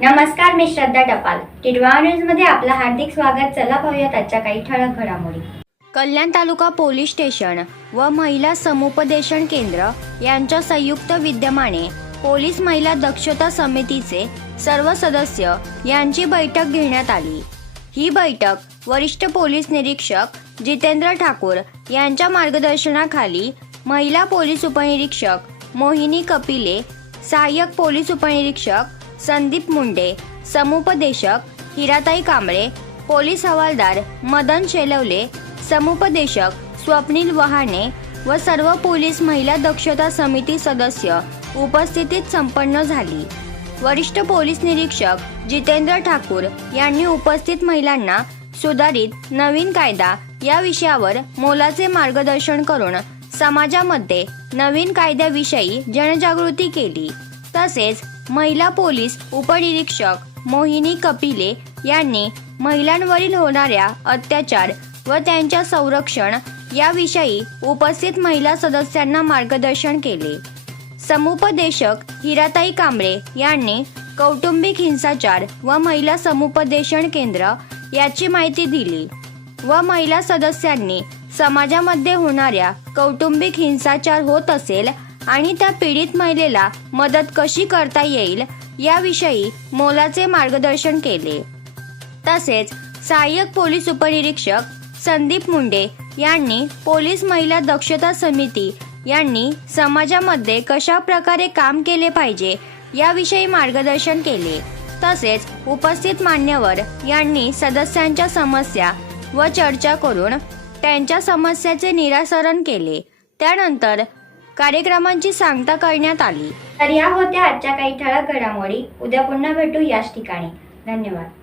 नमस्कार मी श्रद्धा टपाल. टिडवा न्यूजमध्ये आपलं हार्दिक स्वागत. चला पाहूयात आजच्या काही ठळक घडामोडी. कल्याण तालुका पोलीस स्टेशन व महिला समुपदेशन केंद्र यांच्या संयुक्त विद्यमाने पोलीस महिला दक्षता समितीचे सर्व सदस्य यांची बैठक घेण्यात आली. ही बैठक वरिष्ठ पोलीस निरीक्षक जितेंद्र ठाकूर यांच्या मार्गदर्शनाखाली महिला पोलीस उपनिरीक्षक मोहिनी कपिले सहाय्यक पोलीस उपनिरीक्षक संदीप मुंडे समुपदेशक हिराताई कांबळे पोलीस हवालदार मदन शेलवले समुपदेशक स्वप्नील वहाणे व सर्व पोलीस महिला दक्षता समिती सदस्य उपस्थितीत संपन्न झाली. वरिष्ठ पोलीस निरीक्षक जितेंद्र ठाकूर यांनी उपस्थित महिलांना सुधारित नवीन कायदा या विषयावर मोलाचे मार्गदर्शन करून समाजामध्ये नवीन कायद्याविषयी जनजागृती केली. तसेच महिला पोलीस उपनिरीक्षक मोहिनी कपिले यांनी महिलांवरील होणाऱ्या अत्याचार व त्यांच्या संरक्षण याविषयी उपस्थित महिला सदस्यांना मार्गदर्शन केले. समुपदेशक हिराताई कांबळे यांनी कौटुंबिक हिंसाचार व महिला समुपदेशन केंद्र याची माहिती दिली व महिला सदस्यांनी समाजामध्ये होणाऱ्या कौटुंबिक हिंसाचार होत असेल आणि त्या पीडित महिलेला मदत कशी करता येईल याविषयी मोलाचे मार्गदर्शन केले. तसेच सहाय्यक पोलीस उपनिरीक्षक संदीप मुंडे यांनी पोलीस महिला दक्षता समिती यांनी समाजामध्ये कशा प्रकारे काम केले पाहिजे याविषयी मार्गदर्शन केले. तसेच उपस्थित मान्यवर यांनी सदस्यांच्या समस्या व चर्चा करून त्यांच्या समस्याचे निरासरण केले. त्यानंतर कार्यक्रमांची सांगता करण्यात आली. तर या होत्या आजच्या काही ठळक घडामोडी. उद्या पुन्हा भेटू याच ठिकाणी. धन्यवाद.